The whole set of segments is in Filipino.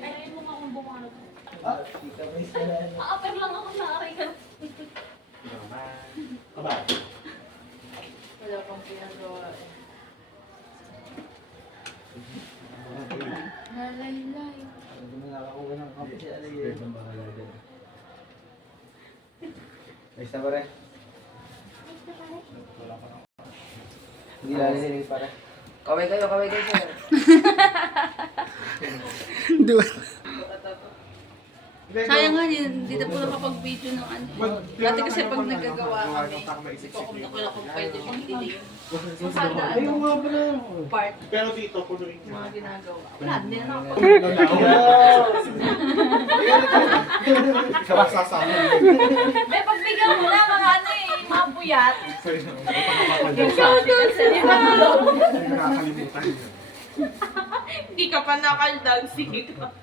Ay, mo nga kung bumangot. Aaper lang ako sa aray ka. Aba. Wala pang pinagawa eh. Nalaylay. Hindi mo nakakuha ng kape si Alay. Ayos na pare? Hindi lalinig pare. Kaway kayo, sir. Sayang nga, hindi na po nakapag-video ng ano. Dati kasi pag nagagawa kami, kasi kung pwede kong delay. So sana Ayun nga pala. part Pero dito, punuin ng niya. mga ginagawa. Wala, hindi na nakapag Sasama. Eh, pagbigyan mo na mga ano eh, mga puyat. Nakakalimutan niya. Hindi ka pa nakaldag, sige ka.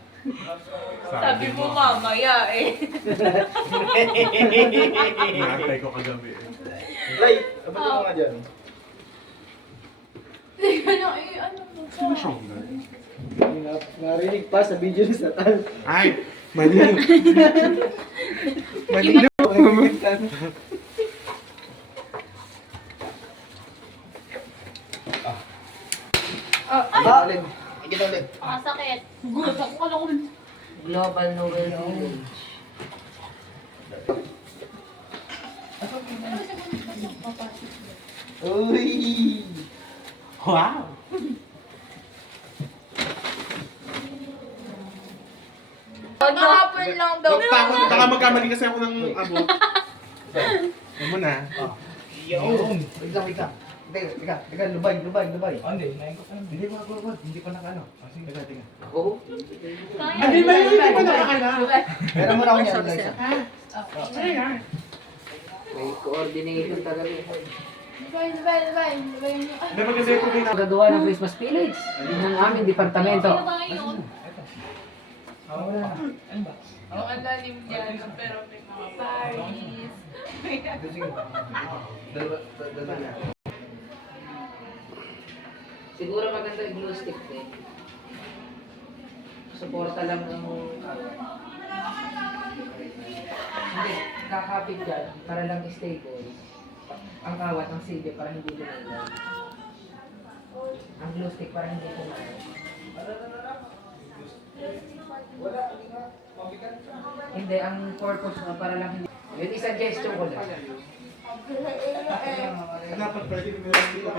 Sabi mo mamaya eh. Nakatay ko kagabi. Lay, abot mo nga dyan. Hindi ka na eh, ano mo ka? Ano siyang Narinig pa sa video ni Satan. Ay! Mali! Mali! Alin? Ikita ulit. Masakit. Gulat ako ka lang. Global Novel Village. Uy! Wow! Pag-hapon lang daw. Baka magkamali kasi ako ng abot. Ano mo na? Yun! Wait lang. Teka, lubay. Hindi, wag. Hindi pa naka ano. Sige, teka. Ako? Hindi ba yun? Hindi ba nakakala? Pero muna ako niyan, Liza. May coordinator talaga. Labay. Hindi ba kasi ito din Gagawa ng Christmas Village. Yun ang aming departamento. Ano ba yun? Ang lalim dyan, pero may mga Paris. Sige. Dalawa niya. Siguro maganda yung glue stick din. Suporta lang ng hindi, kakapit dyan para lang stable. Ang kawat ng silyo para hindi lumayan. Ang glue stick para hindi lumayan. Hindi, ang purpose mo para lang hindi. Yun i-suggestion ko lang. dapat pwede nila dito.